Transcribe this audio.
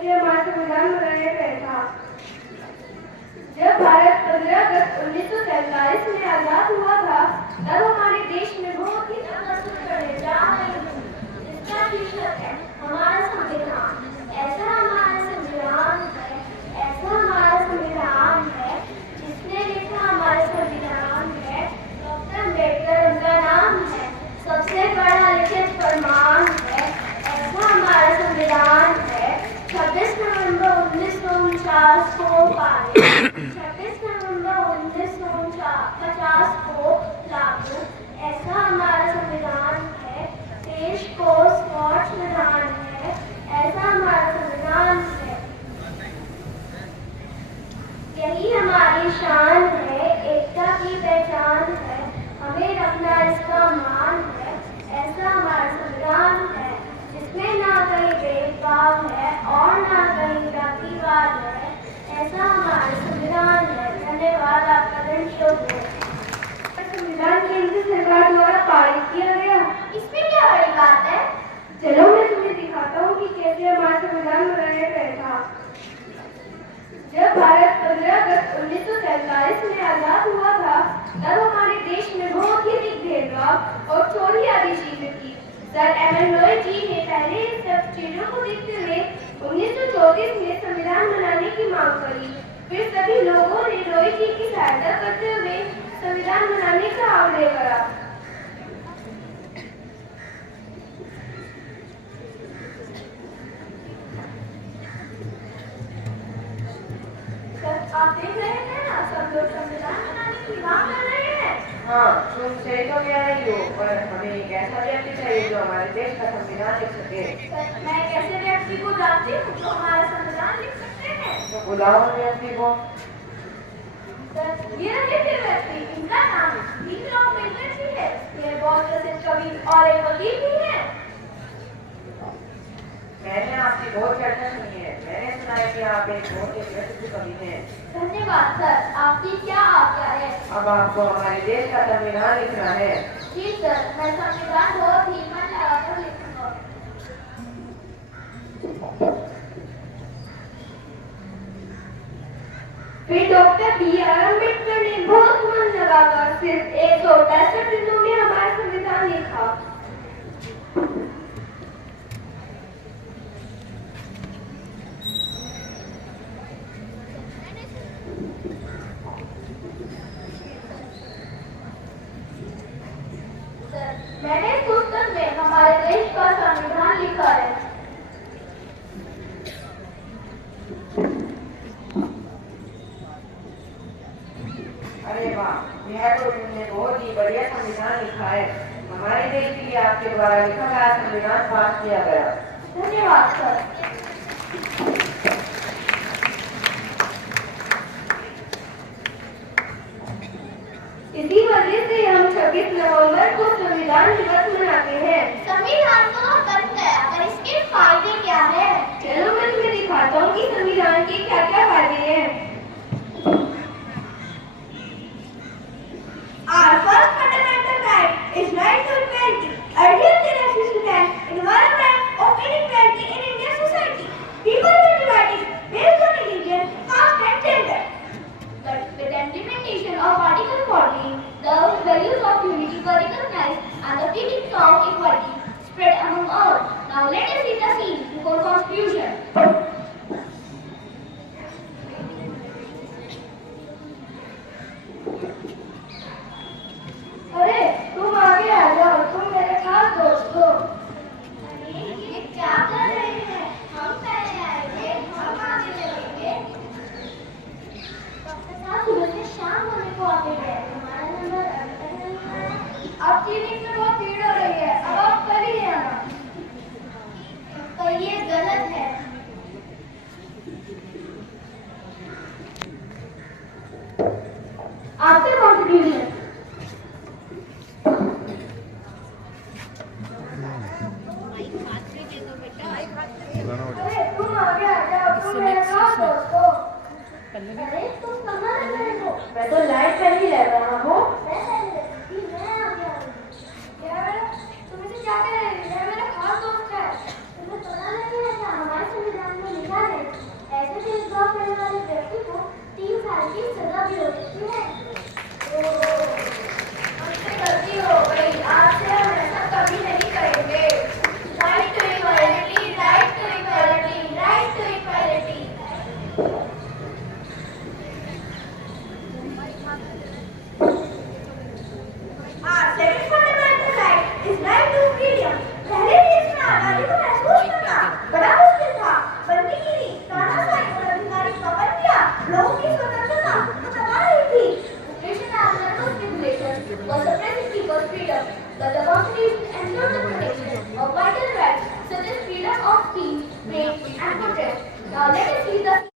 कैसे हमारा संविधान बनाया गया था। जब भारत 15 अगस्त 1947 में आजाद हुआ था, तब हमारे देश में बहुत ही इसका शीर्षक है हमारा संविधान। ऐसा हमारा संविधान है, ऐसा हमारा संविधान है, जिसने लिखा हमारा संविधान है डॉक्टर अम्बेडकर, उनका नाम है, सबसे बड़ा लिखित फरमान है। ऐसा हमारा संविधान है 26 नवंबर 1949 को पारित, 26 नवंबर 1950 को लागू। ऐसा हमारा संविधान है, देश को स्वच्छ बनाना है, ऐसा हमारा संविधान है। यही हमारी शान है, एकता की पहचान है, हमें रखना इसका मान है। ऐसा हमारा संविधान है, जिसमें ना कहीं भेदभाव है और ना कहीं जातिवाद है। ऐसा हमारा संविधान है। धन्यवाद, आपका दिन शुभ हो। संविधान केंद्र सरकार द्वारा पारित किया गया, इसमें क्या बड़ी बात है? चलो मैं तुम्हें दिखाता हूँ कि कैसे हमारा संविधान बनाया गया था। जब भारत 15 अगस्त 1947 में आजाद हुआ था, तब हमारे देश में बहुत ही अधिक भेदभाव और चोरी आदि चीजें थी। सर एमएन रॉय जी ने पहले इन सब चीजों को देखते हुए 1934 में संविधान बनाने की मांग करी। फिर सभी लोगों ने रॉय जी की सहायता करते हुए संविधान बनाने का आग्रह करा। आप देख रहे हैं ना, सब लोग संविधान बनाने की मांग कर रहे हैं। हाँ, तुम सही तो कह रही हो, पर हमें एक ऐसा व्यक्ति चाहिए जो हमारे देश का संविधान लिख सके। मैं एक ऐसे व्यक्ति को जानती हूँ जो हमारा संविधान लिख सकते हैं। तो बुलाओ व्यक्ति को। ये व्यक्ति, इनका नाम भीमराव अम्बेडकर जी है। ये बहुत प्रसिद्ध कवि और एक वकील भी है। मैंने आपकी बहुत चर्चा सुनी है। मैंने सुना है कि आप एक बहुत ही प्रसिद्ध कवि हैं। धन्यवाद सर, आपकी क्या आज्ञा है? अब आपको हमारे देश का संविधान लिखना है। जी सर, मैं संविधान बहुत ही मन लगाकर लिखूंगा। फिर डॉक्टर बी.आर. अम्बेडकर ने बहुत मन लगाकर सिर्फ 165 दिनों में हमारा संविधान लिखा। मैंने इस पुस्तक में हमारे देश का संविधान लिखा है। अरे वाह, यह तो तुमने बहुत ही बढ़िया संविधान लिखा है। हमारे देश के लिए आपके द्वारा लिखा गया संविधान पास किया गया। धन्यवाद सर। इसी वजह से हम 26 नवंबर को संविधान दिवस मनाते हैं। संविधान तो बन गया, पर इसके फायदे क्या हैं? चलो मैं तुम्हें दिखाता हूँ कि संविधान के क्या क्या फायदे हैं। Our first fundamental right is right to equality. Earlier there existed an environment of inequality in Indian society. People were divided based on religion, caste and gender. But with the implementation of Article 14, the values of unity were recognized and the feelings of equality spread among all. Now let us see the scene before constitution. अरे तुम आगे आ जाओ, तुम मेरे खास दोस्त हो। अरे ये क्या कर रहे हैं? हम पहले आएंगे, हम आगे चलेंगे। डॉक्टर साहब सुबह से शाम होने को आगे गए, हमारा नंबर अभी तक नहीं आया। अब क्लिनिक में बहुत भीड़ हो रही है, अब आप कल ही आना। तो ये गलत है। आपके कॉन्ट्रीब्यूशन तुम आगे आ जाओ, तुम मेरे साथ दोस्तों। अरे तुम कहाँ लग रहे हो? मैं तो लाइट पर ही लग रहा हूँ। मैं आगे आ रही। यार तुम इसे क्या कह रहे हो? यह मेरा खास दोस्त है। तुम्हें पता नहीं है क्या हमारे संविधान में लिखा है